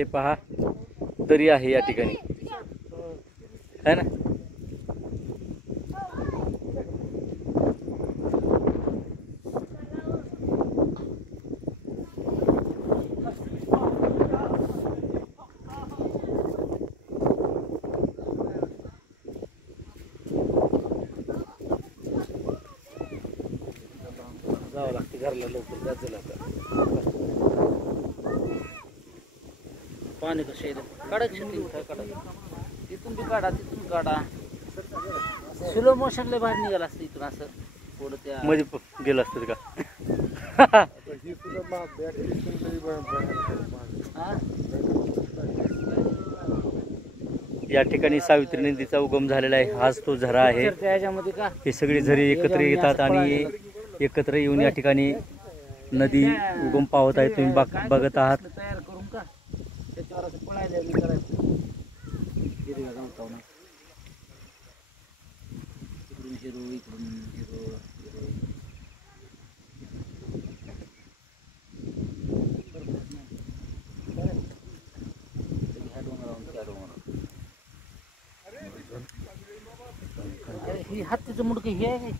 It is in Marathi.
हे पहा दरी आहे या ठिकाणी है ना. जावं लागते घरला लवकर जात झालं आता. पाणी कसं येतं काढा काढा तिथून बी काढा तिथून काढा. स्लो मोशनला बाहेर निघाला असतं इथून असं थोडं त्या मध्ये गेलं असतं का. या ठिकाणी सावित्री नदीचा उगम झालेला आहे. हाच तो झरा आहे. हे सगळे झरे एकत्र येतात आणि एकत्र येऊन या ठिकाणी नदी उगम पावत आहे. तुम्ही बघत आहात. ही हत्तीचं मुडकं हे आहे.